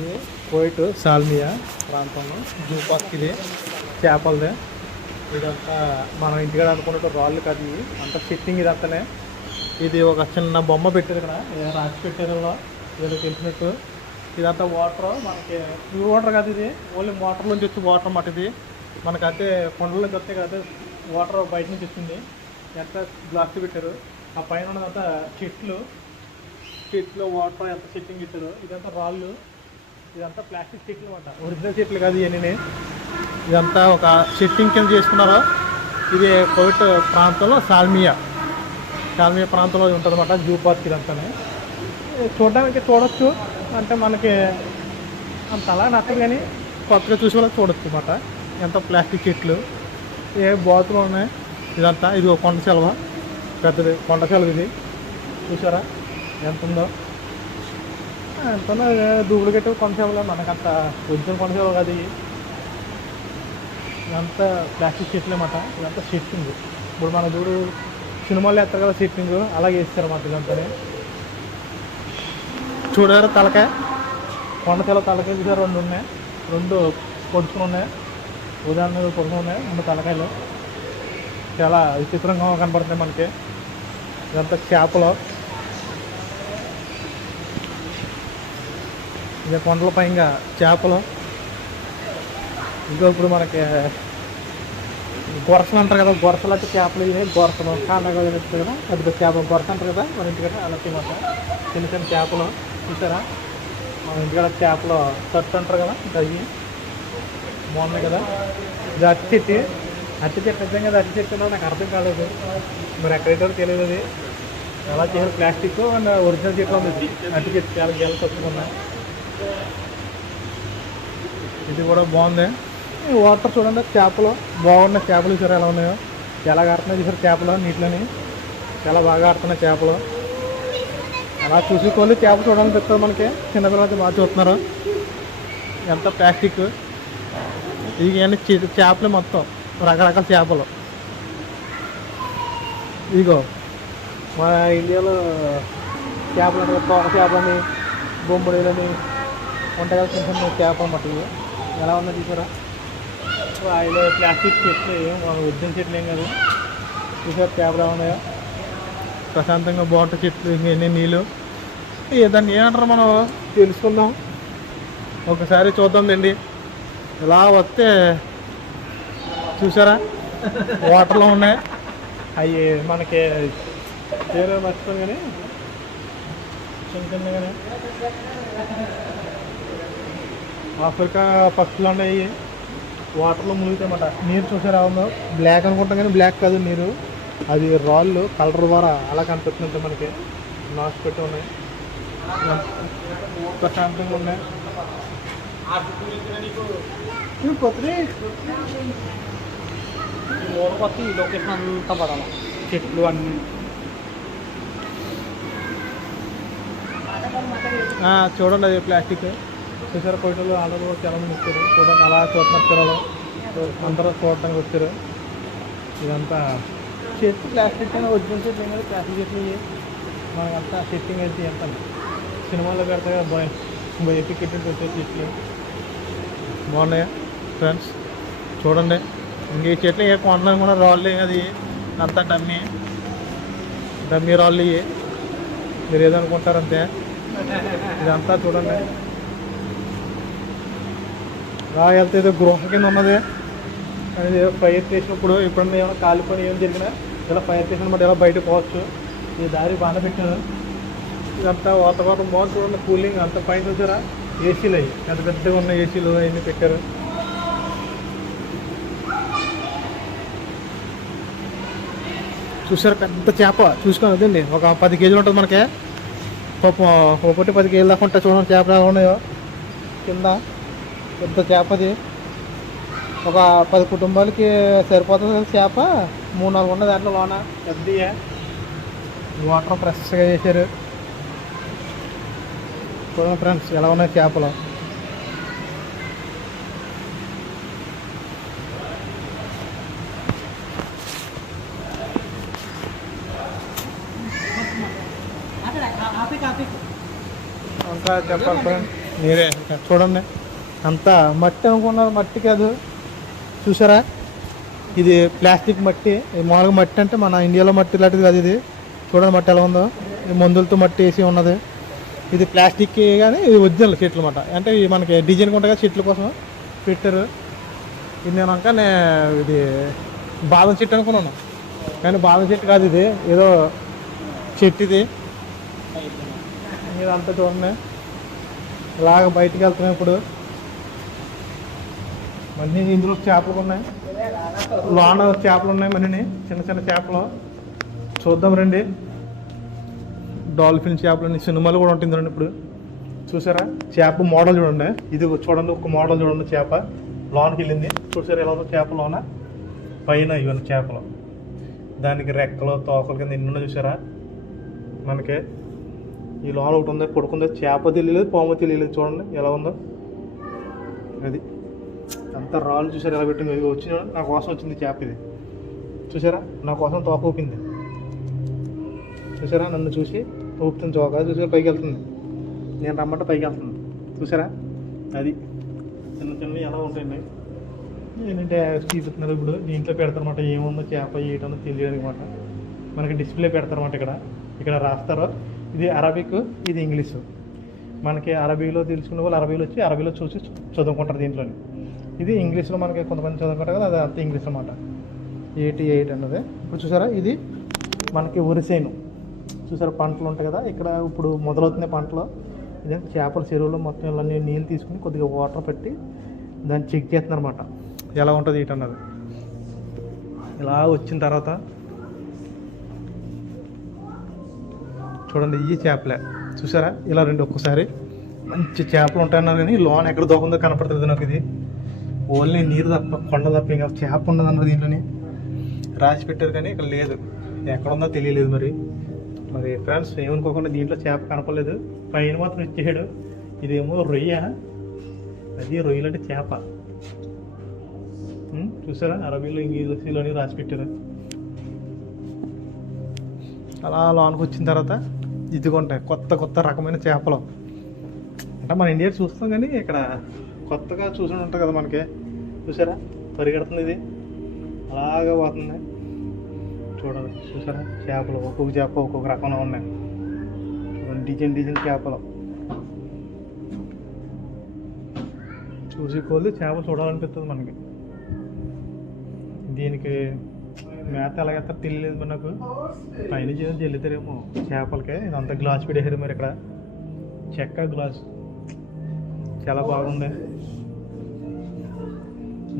ఇది Kuwait Salmiya ప్రాంతంలో zoo park ఇది చేపలదే. ఇదంతా మనం ఇంటికాడ అనుకున్నట్టు రాళ్ళు కాదు ఇవి. అంతా సిట్టింగ్ ఇదంతానే ఇది ఒక చిన్న బొమ్మ పెట్టారు ఇక్కడ. రాసి పెట్టారు ఏదో తెలిసినట్టు. ఇదంతా వాటర్ మనకి ప్యూర్ వాటర్ కాదు ఇది. ఓన్లీ మోటార్ నుంచి వచ్చి వాటర్ అన్నమాట ఇది. మనకైతే కొండల నుంచి వస్తే కదా వాటర్ బయట నుంచి వచ్చింది ఎంత గ్లాస్ పెట్టారు? ఆ పైన ఉన్నదంతా చెట్లు. చెట్లు వాటర్ ఎంత సెట్టింగ్ ఇచ్చారు ఇదంతా రాళ్ళు. ఇదంతా ప్లాస్టిక్ చెట్లు అనమాట ఒరిజినల్ చెట్లు కాదు ఇవన్నీ ఇదంతా ఒక షిఫ్టింగ్ కింద చేసుకున్నారు? ఇది కోవిడ్ ప్రాంతంలో సాల్మియా. సాల్మియా ప్రాంతంలో ఉంటుంది అనమాట జూ పార్క్ ఇదంతానే. చూడడానికి చూడొచ్చు. అంటే మనకి అంత అలా నచ్చదు కానీ కొత్తగా చూసే వాళ్ళకి చూడొచ్చు అనమాట ఎంత ప్లాస్టిక్ చెట్లు. ఏ బాతులు ఉన్నాయి? ఇదంతా ఇది ఒక కొండ సెలవ. పెద్దది కొండ సెలవు ఇది. చూసారా? ఎంత ఉందో? ఎంత డూప్లికేట్ కొండ మనకంత ఒరిజినల్ కొండ కాదు. ఇదంతా ప్లాస్టిక్ షీట్లు అన్నమాట. ఇదంతా షిఫ్టింగ్ ఇప్పుడు మన చూడు సినిమాలు వేస్తారు కదా షిఫ్టింగ్ అలాగే వేస్తారు అన్నమాట ఇదంతా చూడారు తలకాయ కొండతెల తలకాయ చూసారు? రెండు ఉన్నాయి. రెండు పొడుచుకుని ఉన్నాయి. ఉదాహరణ పొడుచుకుని ఉన్నాయి. రెండు తలకాయలు. చాలా విచిత్రంగా కనపడుతున్నాయి మనకి. ఇదంతా చేపలు. ఇక కొండల పైన చేపలు. ఇంకా ఇప్పుడు మనకి గొరసలు అంటారు కదా గొరసలు అయితే చేపలు ఇవి గొరసలు కాండగా కదా పెద్ద పెద్ద చేపలు గొరస అంటారు కదా మన ఇంటికడ అలా తినమాట చిన్న చిన్న చేపలు చూసారా? మన ఇంటికాడ చేపలు తట్టు అంటారు కదా దయ్యి బాగున్నాయి కదా? ఇది అట్టి చెట్టు. అట్టి చెట్టు నిజంగా అది అట్టి చెట్టు నాకు అర్థం కాలేదు. మరి ఎక్కడైతే తెలియదు అది ఎలా చేయాలి ప్లాస్టిక్? అండ్ ఒరిజినల్ చెట్లు ఉంది. అట్టి చెట్టు చాలా గెల తప్పుకున్నాను ఇది కూడా బాగుంది. ఈ వాటర్ చూడండి చేపలు బాగున్నాయి. చేపలు చూసారు ఎలా ఉన్నాయో? ఎలా ఆడుతున్నాయి చూసారు చేపలు నీటిలోని? చాలా బాగా ఆడుతున్నాయి చేపలు? అలా చూసుకోవాలి చేప చూడాలని చెప్తారు మనకి. చిన్నపిల్లలకి బాగా చూస్తున్నారు. ఎంత ప్లాస్టిక్ ఇవన్నీ చే- చేపలు మొత్తం. రకరకాల చేపలు. ఇగో మన ఇండియాలో చేపలు అంటే చేపలని బొమ్మడీలని చిన్న చిన్న చేపలు అన్నమాట ఇవి. ఎలా ఉన్నాయి చూసారా ఆయిల్ ప్లాస్టిక్ చెట్లు ఏం మన ఉద్యమ చెట్లు ఏం కాదు. చూసారు చేపలు ఎలా ఉన్నాయో? ప్రశాంతంగా బాగుంటాయి చెట్లు ఇంకా ఎన్ని నీళ్ళు. దాన్ని ఏమంటారు మనం? తెలుసుకుందాం. ఒకసారి చూద్దాంలేండి ఇలా వస్తే చూసారా? వాటర్లో ఉన్నాయి. అవి మనకి పేరు మర్చిపోయి కానీ చిన్న చిన్నగానే. ఆఫ్రికా పక్షులు ఉన్నాయి వాటర్లో మునుగుతాయన్నమాట నీరు చూసారా ఉందో బ్లాక్ అనుకుంటాం కానీ బ్లాక్ కాదు నీరు. అది రాళ్ళు కలర్ ద్వారా అలా కనిపిస్తుంది మనకి. నాసు పెట్టి ఉన్నాయి. ప్రశాంతంగా ఉన్నాయి. మూలకొచ్చి ఈ లొకేషన్ అంతా పడాలి. చెట్లు అన్నీ. ఆ, చూడండి అది ప్లాస్టిక్. చూసారు కోటలు ఆల్రెడీ కూడా చాలా మంది వచ్చారు. చూడండి అలా చూస్తున్నారు పిల్లలు. అందరూ చూడటానికి వచ్చారు. ఇదంతా చెట్టు ప్లాస్టిక్ అయినా ఒరిజినల్ చెట్లు ఏం కాదు ప్లాస్టిక్ చెట్లు ఇవి మనకంతా సెట్టింగ్ అయితే ఎంత సినిమాలో కదా బయ. ఎట్టి వచ్చే చెట్లు బాగున్నాయా ఫ్రెండ్స్? చూడండి. ఇంక ఈ చెట్లు ఏ కొండలు కూడా రాళ్ళు అది. అంతా డమ్మీ. డమ్మీ రాళ్ళు ఇవి మీరు ఏదనుకుంటారు అంతే. ఇదంతా చూడండి. రా వెళ్తే ఏదో గృహ కింద ఉన్నది. కానీ ఫైర్ స్టేషన్ ఇప్పుడు చేసినప్పుడు ఏమైనా కాలిపోయి ఏం జరిగినా ఇలా ఫైర్ చేసినప్పుడు ఇలా బయటకు పోవచ్చు. ఈ దారి బాగా పెట్టారు. ఇదంతా వాతావరణం బాగుంది చూడండి కూలింగ్ అంత పైన చూసారా? ఏసీలు అవి పెద్ద పెద్దగా ఉన్న ఏసీలు అవన్నీ పెట్టారు. చూసారు పెద్ద చేప? చూసుకొని అదండి ఒక పది కేజీలు ఉంటుంది మనకి. పాపం ఒకటి పది కేజీలు దాకా ఉంటాయి చూడండి చేపలు ఉన్నాయో. కింద. పెద్ద చేపది. ఒక పది కుటుంబాలకి సరిపోతుంది కదా చేప? మూడు నాలుగు ఉన్నది దాంట్లో లోన పెద్దయే వాటర్ ఫ్రెష్గా చేశారు చూడండి ఫ్రెండ్స్ ఎలా ఉన్నాయి చేపలు? ఇంకా చెప్పాలి ఫ్రెండ్స్ మీరే. చూడండి. అంతా మట్టి అనుకున్నారు మట్టి కాదు. చూసారా? ఇది ప్లాస్టిక్ మట్టి మామూలుగా మట్టి అంటే మన ఇండియాలో మట్టి లాంటిది కాదు ఇది. చూడండి మట్టి ఎలా ఉందో. మందులతో మట్టి వేసి ఉన్నది. ఇది ప్లాస్టిక్ కానీ ఇది ఒరిజినల్ చెట్లు అనమాట అంటే మనకి డిజైన్ ఉంటాయి కదా చెట్ల కోసం. పెట్టారు. ఇది నేను నే ఇది బాదం చెట్టు అనుకున్నాను. కానీ బాదం చెట్టు కాదు ఇది. ఏదో చెట్టు ఇది. ఇదంతా చూడండి. ఇలాగ బయటికి వెళ్తున్నాం ఇప్పుడు. మళ్ళీ ఇందులో చేపలు ఉన్నాయి లోన చేపలు ఉన్నాయి మళ్ళీ చిన్న చిన్న చేపలు. చూద్దాం రండి. డాల్ఫిన్ చేపలు సినిమాలు కూడా ఉంటుంది రండి ఇప్పుడు. చూసారా? చేప మోడల్ చూడండి. ఇది చూడండి ఒక మోడల్ చూడండి చేప. లోనకి వెళ్ళింది. చూసారా ఎలా ఉందో చేప లోన? పైన ఇవన్నీ చేపలు. దానికి రెక్కలు తోకలు కింద ఎన్ని ఉన్నాయి చూసారా? మనకి ఈ లోన ఒకటి ఉంది పడుకుంది చేప తెలియలేదు పాము తెలియలేదు చూడండి. ఎలా ఉందో? అది. అంత రాళ్ళు చూసారు ఎలా పెట్టింది ఇది వచ్చిన నా కోసం వచ్చింది చేప ఇది. చూసారా? నా కోసం తోక ఊపింది. చూసారా? నన్ను చూసి ఊపుతుంది తోక. చూసారా? పైకి వెళ్తుంది. నేను రమ్మంటే పైకి వెళ్తుంది. చూసారా? అది. చిన్న చిన్నవి ఎలా ఉంటాయండి ఏంటంటే చూపిస్తున్నారు ఇప్పుడు. దీంట్లో పెడతారన్నమాట ఏముందో చేప ఏటో తెలియదు అనమాట. మనకి డిస్ప్లే పెడతారన్నమాట ఇక్కడ. ఇక్కడ రాస్తారు. ఇది అరబిక్ ఇది ఇంగ్లీషు. మనకి అరబీలో తెలుసుకునే వాళ్ళు అరబీలో వచ్చి అరబీలో చూసి చదువుకుంటారు దీంట్లోని. ఇది ఇంగ్లీష్లో మనకి కొంతమంది చదువుకుంటారు కదా అది అంత ఇంగ్లీష్ అనమాట ఎయిటీ ఎయిట్ అన్నది. ఇప్పుడు చూసారా? ఇది మనకి ఉరిసేను. చూసారా? పంటలు ఉంటాయి కదా ఇక్కడ ఇప్పుడు మొదలవుతున్నాయి పంటలు. ఇదే చేపల చెరువులో మొత్తం ఇలా నీళ్ళు తీసుకుని కొద్దిగా వాటర్ పెట్టి దాన్ని చెక్ చేస్తున్నారన్నమాట. ఎలా ఉంటుంది ఇటు అన్నది? ఇలా వచ్చిన తర్వాత చూడండి ఈ చేపలే. చూసారా? ఇలా రెండు ఒక్కసారి మంచి చేపలు ఉంటాయన్నారు కానీ లోన్ ఎక్కడ దోకుందో కనపడుతుంది నాకు ఇది. ఓన్లీ నీరు తప్ప కొండ తప్ప ఇంకా చేప ఉండదు అన్నారు దీంట్లోనే. రాసి పెట్టారు కానీ ఇక్కడ లేదు. ఎక్కడ ఉందో తెలియలేదు మరి. మరి ఫ్రెండ్స్ ఏమనుకోకుండా దీంట్లో చేప కనపడలేదు. పైన మాత్రం ఇచ్చేయడు ఇదేమో రొయ్య. అది రొయ్యలు అంటే చేప. చూసారా? అరబీలో ఇంగ్లీష్లోని రాసి పెట్టారు. అలా లోనికి వచ్చిన తర్వాత ఇదిగోంటాయి కొత్త కొత్త రకమైన చేపలు. అంటే మన ఇండియా చూస్తాం కానీ ఇక్కడ కొత్తగా చూసిన ఉంటుంది కదా మనకి. చూసారా? పరిగెడుతుంది ఇది. అలాగే పోతుంది. చూడండి చూసారా? చేపలు ఒక్కొక్క చేప ఒక్కొక్క రకంలో ఉన్నాయి. చూడండి డిజైన్ డిజైన్ చేపలు. చూసి కొద్ది చేప చూడాలనిపిస్తుంది మనకి. దీనికి మేత ఎలాగెత్తారో తెలియలేదు మరి నాకు పైన చేసి చెల్లుతారేమో చేపలకే ఇదంతా గ్లాస్ పెట్టేసారు మరి ఇక్కడ. చెక్క గ్లాస్. చాలా బాగుంది.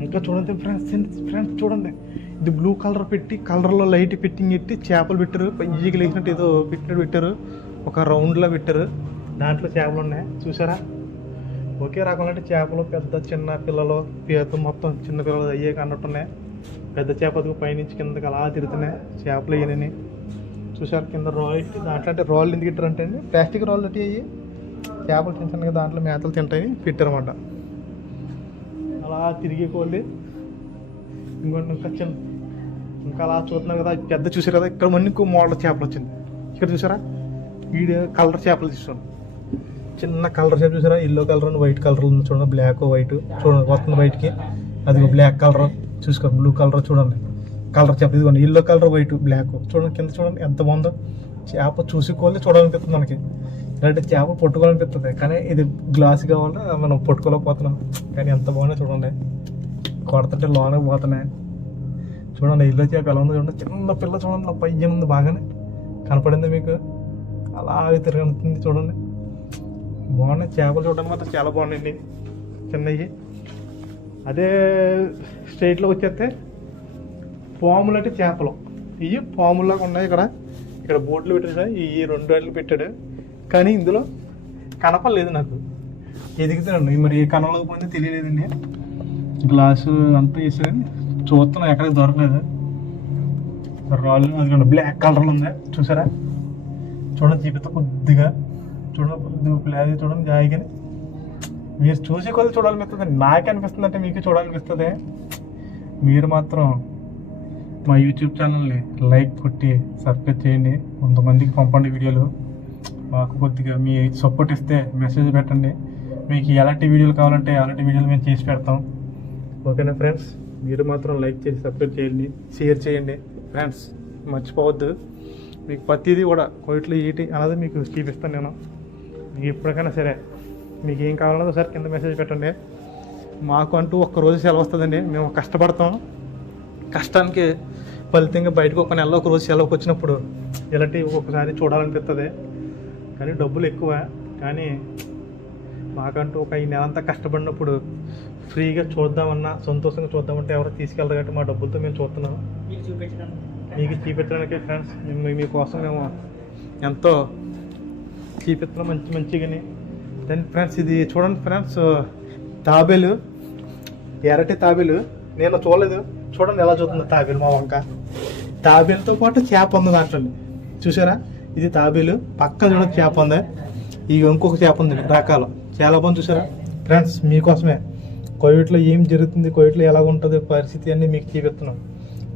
ఇంకా చూడండి ఫ్రెండ్స్ ఫ్రెండ్స్ చూడండి. ఇది బ్లూ కలర్ పెట్టి కలర్లో లైట్ ఫిట్టింగ్ పెట్టి చేపలు పెట్టారు. ఈజీగా లేచినట్టు ఏదో పెట్టినట్టు పెట్టారు. ఒక రౌండ్లో పెట్టారు. దాంట్లో చేపలు ఉన్నాయి. చూసారా? ఒకే రకమైన చేపలు పెద్ద చిన్న పిల్లలు పేద మొత్తం చిన్న పిల్లలు అయ్యే అన్నట్టున్నాయి పెద్ద చేపలకు పైనుంచి కిందకి అలా తిరుగుతున్నాయి. చేపలు వేయనని చూసారు? కింద రాయిట్ దాంట్లో అంటే రాళ్ళు ఎందుకు ఇట్టారంటే అండి? ప్లాస్టిక్ రాళ్ళు అట్టి అయ్యి చేపలు చిన్న చిన్నగా దాంట్లో మేతలు తింటాయి. పెట్టారన్నమాట. అలా తిరిగే కోళ్ళి ఇంకోటి ఇంకా చిన్న ఇంకా అలా చూస్తున్నారు కదా పెద్ద చూసారు కదా ఇక్కడ మళ్ళీ ఇంకో మోడల్ చేపలు వచ్చింది. ఇక్కడ చూసారా? వీడి కలర్ చేపలు చూసాను చిన్న కలర్ చేప చూసారా? Yellow colour and white colour ఉంది చూడండి బ్లాక్ వైట్ చూడండి వస్తుంది బయటికి అది బ్లాక్ కలర్ చూసుకో బ్లూ కలర్ చూడండి. కలర్ చేప ఇదిగోండి ఎల్లో కలర్ వైట్ బ్లాక్ చూడండి కింద చూడండి ఎంత బాగుందో. చేప చూసుకోవాలి చూడాలనిపిస్తుంది మనకి. ఇలాంటి చేప పట్టుకోవాలనిపిస్తుంది. కానీ ఇది గ్లాస్ కావాలా మనం పట్టుకోలేకపోతున్నాం. కానీ ఎంత బాగున్నా చూడండి. కొడుతుంటే లోనకి పోతున్నాయి. చూడండి ఇల్లు చేప ఎలా ఉందో చూడండి. చిన్న పిల్ల చూడండి నా పయ్యం ఉంది బాగానే కనపడింది మీకు. అలాగే తిరుగుతుంది చూడండి. బాగున్నాయి. చేపలు చూడడానికి మాత్రం చాలా బాగున్నాయండి. చిన్నవి. అదే స్టేట్లో వచ్చేస్తే పాములు అంటే చేపలు. ఇవి పాములాగా ఉన్నాయి ఇక్కడ. ఇక్కడ బోట్లు పెట్టాడు ఈ రెండు అడ్లు పెట్టాడు. కానీ ఇందులో కనపడలేదు నాకు. ఎదుగుతున్నాను మరి ఏ కనలోకి పోయిందో తెలియలేదండి గ్లాసు అంతా వేసారు చూస్తున్నాం ఎక్కడికి దొరకలేదు. రాళ్ళు అది బ్లాక్ కలర్లో ఉంది. చూసారా? చూడండి చూపిస్తా కొద్దిగా. చూడండి కొద్దిగా ప్లాది చూడండి జాయిగాని. మీరు చూసి కొద్ది చూడాలనిపిస్తుంది. నాకు అనిపిస్తుంది అంటే మీకు చూడాలనిపిస్తుంది. మీరు మాత్రం మా యూట్యూబ్ ఛానల్ని లైక్ కొట్టి సబ్స్క్రైబ్ చేయండి. కొంతమందికి పంపండి వీడియోలు. మాకు కొద్దిగా మీ సపోర్ట్ ఇస్తే మెసేజ్ పెట్టండి. మీకు ఎలాంటి వీడియోలు కావాలంటే అలాంటి వీడియోలు మేము చేసి పెడతాం. ఓకేనా ఫ్రెండ్స్? మీరు మాత్రం లైక్ చేసి సబ్స్క్రైబ్ చేయండి షేర్ చేయండి. ఫ్రెండ్స్ మర్చిపోవద్దు. మీకు ప్రతిదీ కూడా కోయిట్లు ఏంటి అన్నది మీకు చూపిస్తాను నేను. మీకు ఎప్పటికైనా సరే. మీకు ఏం కావాలన్నది ఒకసారి కింద మెసేజ్ పెట్టండి. మాకు అంటూ ఒక్క రోజు సెలవు వస్తుందండి. మేము కష్టపడతాం. కష్టానికి ఫలితంగా బయటకు ఒక నెల ఒక రోజు సెలవుకి వచ్చినప్పుడు ఇలాంటివి ఒక్కొక్కసారి చూడాలనిపిస్తుంది. కానీ డబ్బులు ఎక్కువ. కానీ మాకంటూ ఒక ఈ నెల అంతా కష్టపడినప్పుడు ఫ్రీగా చూద్దామన్నా సంతోషంగా చూద్దామంటే ఎవరు తీసుకెళ్ళరు కాబట్టి మా డబ్బులతో మేము చూస్తున్నాం. మీకు చూపించడం మీకు చూపించడానికి ఫ్రెండ్స్ మేము మీకోసం మేము ఎంతో చూపిస్తున్నాం మంచి మంచిగాని. దెన్ ఫ్రెండ్స్ ఇది చూడండి ఫ్రెండ్స్ తాబేలు ఎర్రటి తాబేలు. నేను చూడలేదు. చూడండి ఎలా చూస్తుంది తాబేలు మా వంక. తాబేలుతో పాటు చేప ఉంది దాంట్లో. చూసారా? ఇది తాబేలు. పక్కన చూడండి చేప ఉంది. ఈ ఇంకొక చేప ఉంది రకాలు. చాలా బాగుంది చూసారా? ఫ్రెండ్స్ మీకోసమే. కోవిడ్లో ఏం జరుగుతుంది? కోవిడ్లో ఎలా ఉంటుంది? పరిస్థితి అన్నీ మీకు చూపిస్తున్నాం.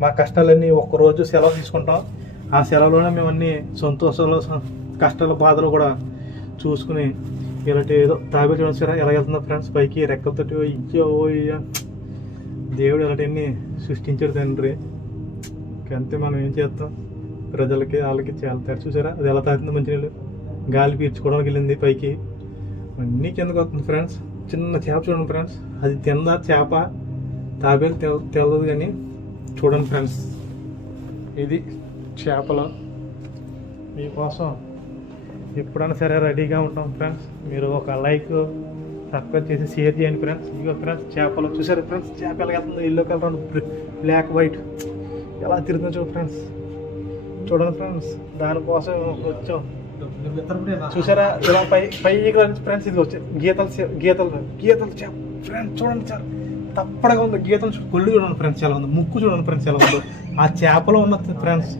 మా కష్టాలన్నీ ఒక్కరోజు సెలవు తీసుకుంటాం. ఆ సెలవులోనే మేము అన్ని సంతోషాలు కష్టాల కష్టాలు బాధలు కూడా చూసుకుని ఇలాంటి ఏదో. తాబేలు చూడండి సార్ ఎలా వెళ్తుందో ఫ్రెండ్స్ పైకి రెక్కలతోటి ఇచ్చో ఇయ్యో. దేవుడు ఇలాంటివన్నీ సృష్టించాడు తండ్రి. అంతే మనం ఏం చేస్తాం? ప్రజలకి వాళ్ళకి చాలా తెర చూసారా? అది ఎలా తాగుతుంది మంచినీళ్ళు గాలి పీల్చుకోవడానికి వెళ్ళింది పైకి. అన్నీ కిందకు వస్తుంది ఫ్రెండ్స్. చిన్న చేప చూడండి ఫ్రెండ్స్. అది తిందా చేప తాబేలు తెల తెలదు కానీ చూడండి ఫ్రెండ్స్. ఇది చేపలు. మీకోసం ఎప్పుడైనా సరే రెడీగా ఉంటాం ఫ్రెండ్స్. మీరు ఒక లైక్ సబ్స్క్రైబ్ చేసి షేర్ చేయండి ఫ్రెండ్స్. ఇదిగో ఫ్రెండ్స్ చేపలు. చూసారు ఫ్రెండ్స్? చేపలు వెళ్తుంది ఎల్లో కలర్ బ్లాక్ వైట్. ఎలా తిరుగుతుందో చూడు ఫ్రెండ్స్. చూడండి ఫ్రెండ్స్ దానికోసం వచ్చాం. చూసారా? ఇలా పై పైకి ఫ్రెండ్స్ ఇది వచ్చి గీతలు గీతలు గీతలు ఫ్రెండ్స్ చూడండి సార్. తప్పడగా ఉంది. గీతలు కొళ్ళు చూడండి ఫ్రెండ్స్ ఎలా ఉంది. ముక్కు చూడండి ఫ్రెండ్స్ ఎలా ఉందో. ఆ చేపలో ఉన్న ఫ్రెండ్స్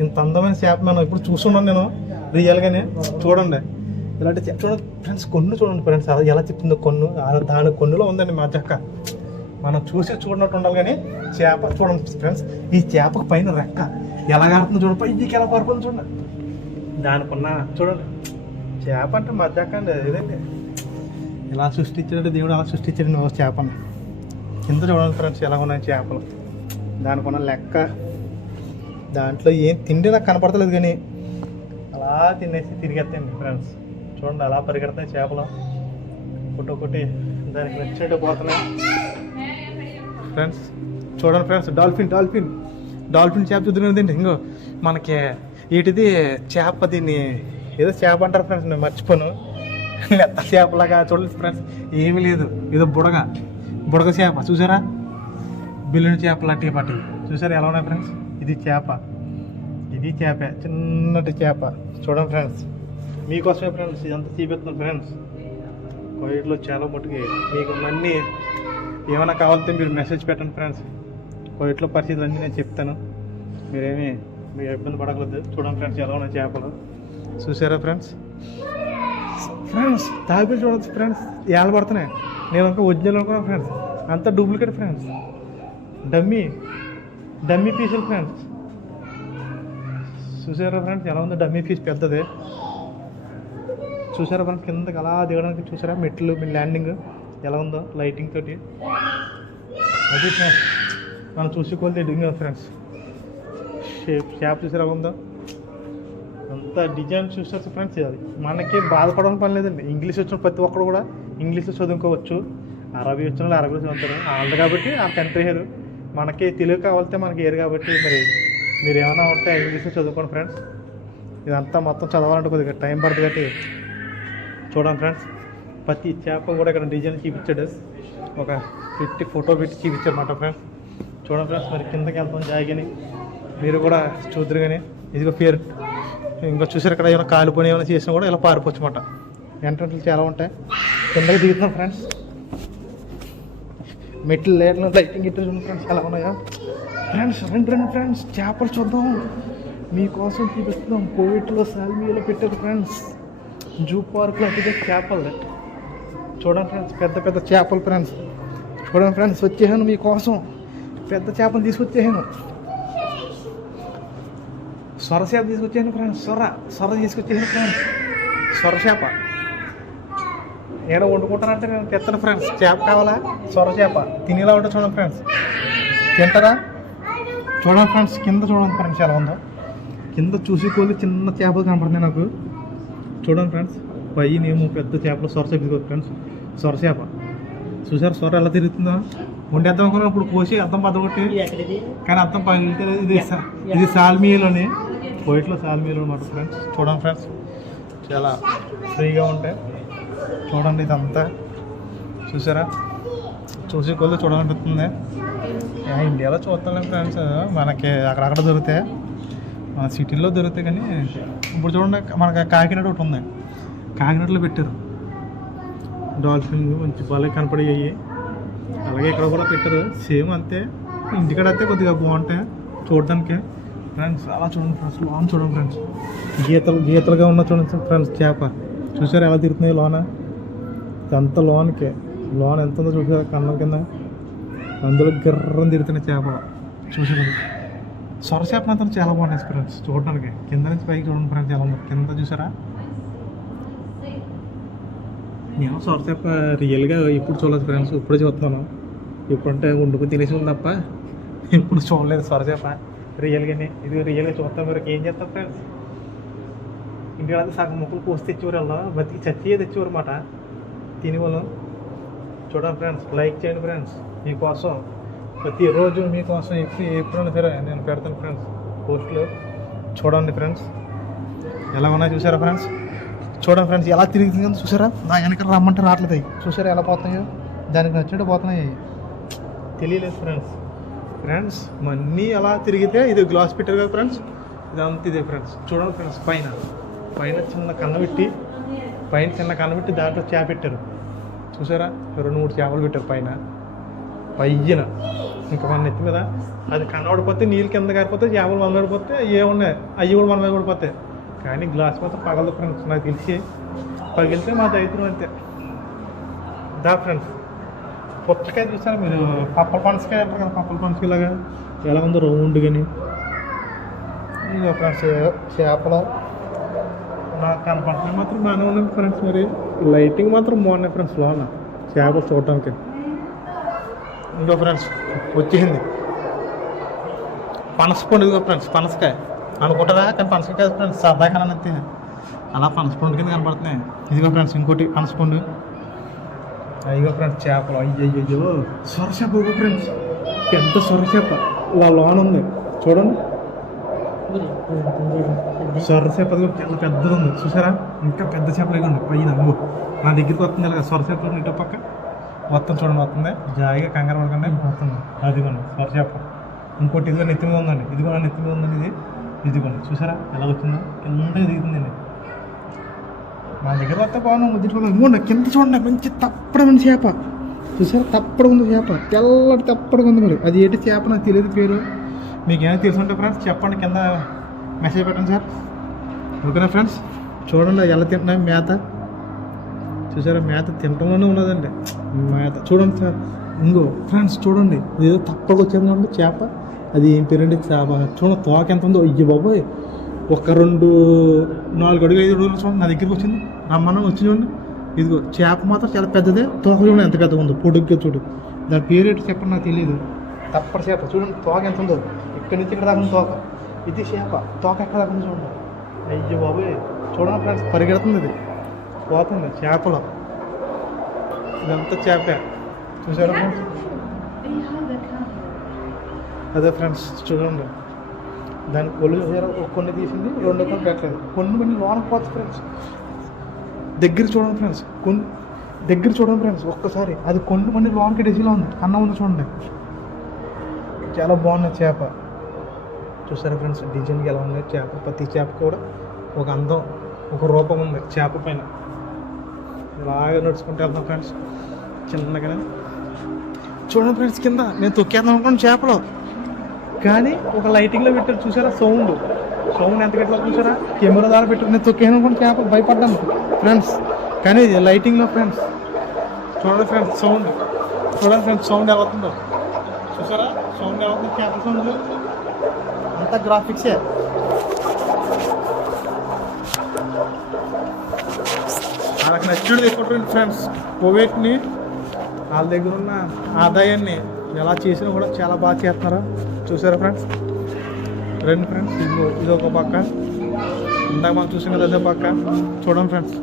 ఇంత అందమైన చేప మనం ఇప్పుడు చూస్తున్నాను నేను రియల్గానే చూడండి. ఇలాంటి చూడండి ఫ్రెండ్స్ కొన్ను చూడండి ఫ్రెండ్స్ అది ఎలా చెప్తుందో కొన్ను ఆ- దాని కొన్నులో ఉందండి మా చెక్క. మనం చూసి చూడనట్టు ఉండాలి కానీ చేప చూడండి ఫ్రెండ్స్ ఈ చేపకు పైన రెక్క. ఎలా కాడుతుందో చూడండి పైకి ఎలా పడుకుంది చూడండి దానికున్న చూడండి. చేప అంటే మధ్యాక అండి ఇదండి ఎలా సృష్టించాడు దేవుడు అలా సృష్టించాడు నువ్వు చేపను. కింద చూడండి ఫ్రెండ్స్ ఎలా ఉన్నాయి చేపలు. దానికున్న లెక్క. దాంట్లో ఏం తిండి నాకు కనపడతలేదు కానీ అలా తినేసి తిరిగేస్తాయండి ఫ్రెండ్స్. చూడండి అలా పరిగెడతాయి చేపలు. ఒకటి ఒకటి దానికి నచ్చినట్టు పోతున్నాయి. ఫ్రెండ్స్ చూడండి ఫ్రెండ్స్ డాల్ఫిన్ డాల్ఫిన్. డాల్ఫిన్ చేప చూద్దుకునేదండి ఇంకో మనకి వీటిది చేప దీన్ని ఏదో చేప అంటారు ఫ్రెండ్స్ నేను మర్చిపోను. లెత్త చేపలాగా చూడండి ఫ్రెండ్స్ ఏమీ లేదు. ఏదో బుడగ బుడగ చేప చూసారా? బిల్లుని చేప లాంటి పాటి చూసారా ఎలా ఉన్నాయి ఫ్రెండ్స్ ఇది చేప. ఇది చేప చిన్నటి చేప. చూడండి ఫ్రెండ్స్ మీకోసమే ఫ్రెండ్స్ ఇదంతా చూపిస్తున్నాను ఫ్రెండ్స్ కోవిడ్లో చాలా మట్టుకి మీకు అన్నీ ఏమైనా కావాలంటే మీరు మెసేజ్ పెట్టండి ఫ్రెండ్స్ కోవిడ్లో పరిస్థితులు అన్నీ నేను చెప్తాను. మీరేమీ మీరు ఇబ్బంది పడకూడదు. చూడండి ఫ్రెండ్స్ ఎలా ఉన్నాయి చేపలు. చూసారా ఫ్రెండ్స్? ఫ్రెండ్స్ తాబేలు చూడొచ్చు ఫ్రెండ్స్. ఏళ్ళ పడుతున్నాయి. నేను ఇంకా ఒరిజినల్ అనుకున్నాను ఫ్రెండ్స్. అంతా డూప్లికేట్ ఫ్రెండ్స్. డమ్మీ. డమ్మీ పీసులు ఫ్రెండ్స్. చూసారా ఫ్రెండ్స్? ఎలా ఉందో డమ్మీ పీస్ పెద్దది. చూసారా ఫ్రెండ్స్? కిందకి అలా దిగడానికి చూసారా? మెట్లు మీ ల్యాండింగ్ ఎలా ఉందో? లైటింగ్ తోటి. అది ఫ్రెండ్స్. మనం చూసుకోవాలి దిగింగ్ ఫ్రెండ్స్ షేప్ షాప్ చూసారా ఎలా ఉందో? అంత డిజైన్ చూస్తారు ఫ్రెండ్స్ అది మనకి బాధపడడం పని లేదండి. ఇంగ్లీష్ వచ్చిన ప్రతి ఒక్కరు కూడా ఇంగ్లీష్లో చదువుకోవచ్చు. అరబీ వచ్చిన వాళ్ళు అరబీలో చదువుతారు. వాళ్ళు కాబట్టి ఆ కంట్రీ హేరు. మనకి తెలుగు కావాలితే మనకి ఏరు కాబట్టి మరి మీరు ఏమైనా ఉంటే ఇంగ్లీష్లో చదువుకోండి ఫ్రెండ్స్ ఇదంతా మొత్తం చదవాలంటే కొద్దిగా టైం పడుతుంది కాబట్టి చూడండి ఫ్రెండ్స్ ప్రతి చేప కూడా ఇక్కడ డిజైన్ చూపించాడు. ఒక పెట్టి ఫోటో పెట్టి చూపించారన్నమాట ఫ్రెండ్స్ చూడండి ఫ్రెండ్స్ మరి కిందకి వెళ్తాం జాగని. మీరు కూడా చూద్దరు కానీ ఇదిగో పేరు ఇంకా చూసారు ఇక్కడ ఏమైనా కాలిపోయిన ఏమైనా చేసినా కూడా ఇలా పారిపోవచ్చు అనమాట ఎంట్రన్స్లు చాలా ఉంటాయి. కిందకి దిగుతున్నాం ఫ్రెండ్స్ మెట్లు లేట్లు లైటింగ్ ఇట్లు చూడండి ఫ్రెండ్స్ ఎలా ఉన్నాయా. ఫ్రెండ్స్ రండి రండి ఫ్రెండ్స్ చేపలు చూద్దాం. మీకోసం చూపిస్తున్నాం కోవిడ్లో సాల్మీలో పెట్టారు ఫ్రెండ్స్ జూ పార్క్లో అతిగా చేపలు చూడండి ఫ్రెండ్స్ పెద్ద పెద్ద చేపలు ఫ్రెండ్స్ చూడండి ఫ్రెండ్స్ వచ్చేసాను మీకోసం. పెద్ద చేపలు తీసుకొచ్చేసాను. సొర చేప తీసుకొచ్చాను ఫ్రెండ్స్. సొర సొర తీసుకొచ్చేసాను ఫ్రెండ్స్. సొర చేప. ఏదో వండుకుంటానంటే నేను తెస్తాను ఫ్రెండ్స్. చేప కావాలా? సొర చేప. తినేలా ఉంటే చూడండి ఫ్రెండ్స్. తింటారా? చూడండి ఫ్రెండ్స్ కింద చూడండి ఫ్రెండ్స్ ఎలా ఉందో. కింద చూసి కోళ్ళు చిన్న చేపలు కనపడుతున్నాయి నాకు. చూడండి ఫ్రెండ్స్ పై ఏమో పెద్ద చేపలు సొర చేప ఫ్రెండ్స్. సొర చేప. చూసారు? సొర ఎలా తిరుగుతుందో? వండేద్దాం అనుకున్నాను ఇప్పుడు కోసి అద్దం ఎక్కడిది? కానీ అర్థం పగిలితే ఇది ఇది సాల్మీలోని కోయిట్లో సాల్మీలో అనమాట ఫ్రెండ్స్ చూడండి ఫ్రెండ్స్ చాలా ఫ్రీగా ఉంటాయి చూడండి ఇదంతా. చూసారా? చూసి కొద్ది చూడాలనిపిస్తుంది. ఇండియాలో చూస్తాం ఫ్రెండ్స్ మనకి అక్కడక్కడ దొరుకుతాయి మన సిటీలో దొరుకుతాయి కానీ ఇప్పుడు చూడండి మనకి కాకినాడ ఒకటి ఉంది. కాకినాడలో పెట్టారు. డాల్ఫిన్ మంచి బాగా కనపడేవి అలాగే ఇక్కడ కూడా పెట్టారు. సేమ్ అంతే. ఇంటికాడ అయితే కొద్దిగా బాగుంటాయి. చూడడానికి. ఫ్రెండ్స్ అలా చూడండి ఫ్రెండ్స్ లోన్ చూడండి ఫ్రెండ్స్ గీతలు గీతలుగా ఉన్న చూడండి ఫ్రెండ్స్ చేప. చూసారు ఎలా తిరుగుతున్నాయి లోన ఇదంతా లోన్కే లోన్ ఎంత ఉందో చూసారు కన్నం కింద? అందులో గిర్రం తిరుగుతున్నాయి చేపలు చూసారు? సొర చేప మాత్రం చాలా బాగున్నాయి ఫ్రెండ్స్ చూడడానికి. కింద నుంచి పైకి చూడండి ఫ్రెండ్స్ ఎలా ఉంది. కింద చూసారా? నేను సొర చేప రియల్గా ఇప్పుడు చూడలేదు ఫ్రెండ్స్ ఇప్పుడే చూస్తున్నాను. ఎప్పుడంటే వండుకుని తినేసి ఉంది తప్ప. ఇప్పుడు చూడలేదు సొర రియల్గానే ఇది రియల్గా చూస్తాం మీరు ఏం చేస్తాం ఫ్రెండ్స్ ఇంటికి అయితే సగం ముక్కలు కోసి తెచ్చేవారు వెళ్ళా బతికి చచ్చి తెచ్చేవారు అన్నమాట తినేవాళ్ళం. చూడండి ఫ్రెండ్స్ లైక్ చేయండి ఫ్రెండ్స్ మీకోసం ప్రతిరోజు మీకోసం ఎప్పుడు ఎప్పుడైనా సరే నేను పెడతాను ఫ్రెండ్స్ పోస్టులు. చూడండి ఫ్రెండ్స్ ఎలా ఉన్నాయి చూసారా ఫ్రెండ్స్ చూడండి ఫ్రెండ్స్ ఎలా తిరుగుతుందో చూసారా? నా వెనక రమ్మంటే రావట్లేదు. చూసారా ఎలా పోతున్నాయో? దానికి నచ్చినట్టు పోతున్నాయి. తెలియలేదు ఫ్రెండ్స్ ఫ్రెండ్స్ మన్నీ అలా తిరిగితే ఇది గ్లాస్ పెట్టారు కదా ఫ్రెండ్స్ ఇదంతా ఇదే ఫ్రెండ్స్ చూడండి ఫ్రెండ్స్ పైన. పైన చిన్న కన్నబెట్టి పైన చిన్న కన్నబెట్టి దాంట్లో చేప పెట్టారు. చూసారా? రెండు మూడు చేపలు పెట్టారు పైన. పైన. ఇంకా మన నెత్తి మీద. అది కన్నబడిపోతే నీళ్ళు కింద కారిపోతే చేపలు మన పడిపోతే ఏమున్నాయి అవి కూడా మన మీద పడిపోతాయి. కానీ గ్లాస్ మొత్తం పగలదు ఫ్రెండ్స్ నాకు తెలిసి పగిలితే మా దైత్రం అంతే. దా ఫ్రెండ్స్ పుచ్చకాయ చూసారా మీరు? పప్పల పనసకాయ అంటారు కదా పప్పల పనసకాయ లాగా. ఎలా ఉందో రౌండ్ కానీ ఇక ఫ్రెండ్స్ చేపల. నాకు కనపడుతున్నాయి మాత్రం బాగానే ఉన్నాయి ఫ్రెండ్స్ మరి. లైటింగ్ మాత్రం బాగున్నాయి ఫ్రెండ్స్ లోన చేపలు చూడటానికి. ఇంకో ఫ్రెండ్స్ వచ్చేసింది పనసపండు ఇదిగో ఫ్రెండ్స్ పనసకాయ. అనుకుంటారా? కానీ పనసకాయ కాదు ఫ్రెండ్స్ సరదాగా అలా పనసపండు కింద కనపడుతున్నాయి. ఇదిగో ఫ్రెండ్స్ ఇంకోటి పనసపండు అయ్యో ఫ్రెండ్స్ చేపలు అయ్యో సొరచేప సొర చేప ఫ్రెండ్స్ పెద్ద సొర చేప ఇలా లోన్ ఉంది చూడండి సొర చేప చాలా పెద్దది ఉంది చూసారా ఇంకా పెద్ద చేపలు ఇవ్వండి పైన అమ్ము నా దగ్గరికి వస్తుంది కదా సొర చేప ఇటు పక్క మొత్తం చూడండి వస్తుంది జాయిగా కంగారు పడకండి వస్తుంది అదిగోండి సొర చేప ఇంకోటి ఇదిగో నెత్తి మీద ఉందండి ఇదిగో నెత్తి మీద ఉందండి ఇది ఇదిగోండి చూసారా ఎలా వచ్చిందో కింద దిగుతుందండి మా దగ్గర వస్తే బాగున్నాం చూడండి ఇంకోండి కింద చూడండి మంచి తప్పడం ఉంది చేప. చూసారా? తప్పడం ఉంది చేప. తెల్లటి తప్పడం ఉంది మరి. అది ఏంటి చేప? నాకు తెలియదు పేరు. మీకు ఏమైనా తెలుసుంటే ఫ్రెండ్స్ చెప్పండి. కింద మెసేజ్ పెట్టండి సార్. ఓకేనా ఫ్రెండ్స్ చూడండి ఎలా తింటున్నా మేత. చూసారా? మేత తినడంలోనే ఉన్నదండి. మేత. చూడండి సార్. ఇంకో ఫ్రెండ్స్ చూడండి. ఏదో తప్పగా వచ్చింది చేప. అది ఏం పేరండి చేప. చూడండి తోక ఎంత ఉందో. అయ్యో బాబోయ్. ఒక రెండు నాలుగు అడుగు ఐదు అడుగులు చూడండి. నా దగ్గరికి వచ్చింది. రమ్మన్నా వచ్చింది చూడండి. ఇదిగో చేప మాత్రం చాలా పెద్దదే. తోక చూడండి ఎంత పెద్దగా ఉందో పొడుగ్గా చూడు. దాని పేరు ఏంటి చెప్పండి నాకు తెలియదు తప్పటి చేప. చూడండి తోక ఎంత ఉందో. ఇక్కడి నుంచి ఇక్కడ దాకా తోక. ఇది చేప. తోక ఎక్కడ దాకా చూడండి. అయ్యో బాబోయ్. చూడండి ఫ్రెండ్స్ పరిగెడుతుంది ఇది. పోతుంది చేపలు. ఇదంతా చేపే. చూసారా ఫ్రెండ్స్? అదే ఫ్రెండ్స్ చూడండి. దాని ఒళ్ళు కొన్ని తీసింది రెండు కొన్ని పెట్టలేదు. కొన్ని కొన్ని లోనకి పోతుంది ఫ్రెండ్స్. దగ్గర చూడండి ఫ్రెండ్స్ కొన్ని దగ్గర చూడండి ఫ్రెండ్స్ ఒక్కసారి. అది కొన్ని మంది లోన్కి డెసిలో ఉంది. అన్నం ఉంది చూడండి. చాలా బాగుంది చేప. చూసారా ఫ్రెండ్స్ డిజైన్కి ఎలా ఉంది? చేప ప్రతి చేప కూడా ఒక అందం ఒక రూపం ఉంది చేప పైన. ఇలాగ నడుచుకుంటూ వెళ్తాం ఫ్రెండ్స్ చిన్నగానే చూడండి ఫ్రెండ్స్ కింద. నేను తొక్కేద్దాం అనుకున్నాను చేపలు. కానీ ఒక లైటింగ్లో పెట్టారు. చూసారా? సౌండ్. సౌండ్ ఎంత గట్లా చూసారా కెమెరా ద్వారా పెట్టుకుని నేను తొక్కేను అనుకుని భయపడ్డాను ఫ్రెండ్స్ కానీ ఇది లైటింగ్లో ఫ్రెండ్స్. చూడండి ఫ్రెండ్స్ సౌండ్. చూడండి ఫ్రెండ్స్ సౌండ్ ఎలా అవుతుందో చూసారా? సౌండ్ ఎలా అవుతుంది చేపల సౌండ్. అంతా గ్రాఫిక్సే. వాళ్ళకి నచ్చుడు తీసుకుంటారు ఫ్రెండ్స్. కోవిడ్ని వాళ్ళ దగ్గర ఉన్న ఆదాయాన్ని ఎలా చేసినా కూడా చాలా బాగా చేస్తున్నారు? చూసారా ఫ్రెండ్స్? రండి ఫ్రెండ్స్ ఇది ఇది ఒక పక్క. ఇందాక మనం చూసాం కదా అదే పక్క. చూడండి ఫ్రెండ్స్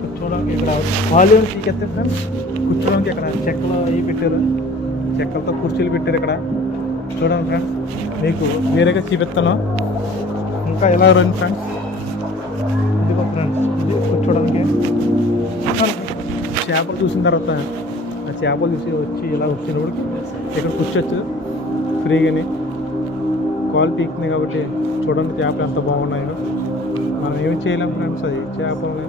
కూర్చోడానికి ఇక్కడ వాల్యూమ్ తీకెత్తే ఫ్రెండ్స్ కూర్చోవడానికి ఇక్కడ చెక్కలు అవి పెట్టారు. చెక్కలతో కుర్చీలు పెట్టారు ఇక్కడ. చూడండి ఫ్రెండ్స్ మీకు వేరేగా చూపిస్తాను. ఇంకా ఎలా రండి ఫ్రెండ్స్ ఇది ఫ్రెండ్స్ ఇది కూర్చోవడానికి చేపలు చూసిన తర్వాత చేపలు చూసి వచ్చి ఇలా వచ్చినప్పుడు ఇక్కడ కూర్చోచ్చు ఫ్రీగాని. క్వాలిటీ పీక్తున్నాయి కాబట్టి చూడండి చేపలు ఎంత బాగున్నాయో. మనం ఏమి చేయలేం ఫ్రెండ్స్ అది చేపలు.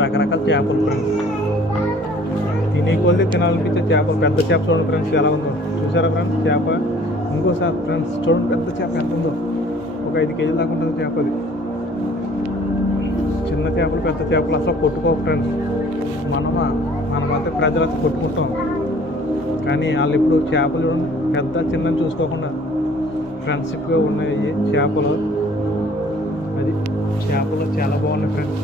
రకరకాల చేపలు ఫ్రెండ్స్. తినే కొద్ది తినాలనిపించే చేపలు పెద్ద చేప చూడండి ఫ్రెండ్స్ ఎలా ఉందో. చూసారా ఫ్రెండ్స్ చేప? ఇంకోసారి ఫ్రెండ్స్ చూడండి పెద్ద చేప ఎంత ఉందో. ఒక ఐదు కేజీల దాకా ఉంటుంది చేప అది చిన్న చేపలు పెద్ద చేపలు అసలు కొట్టుకో ఫ్రెండ్స్ మనమా మనమంతా ప్రజలు అసలు కొట్టుకుంటాం. కానీ వాళ్ళు ఇప్పుడు చేపలు పెద్ద చిన్న చూసుకోకుండా ఫ్రెండ్షిప్గా ఉన్నాయి చేపలు. అది చేపలు చాలా బాగున్నాయి ఫ్రెండ్స్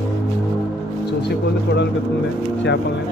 చూసే కొద్ది చూడాలనిపిస్తుంది చేపల్ని.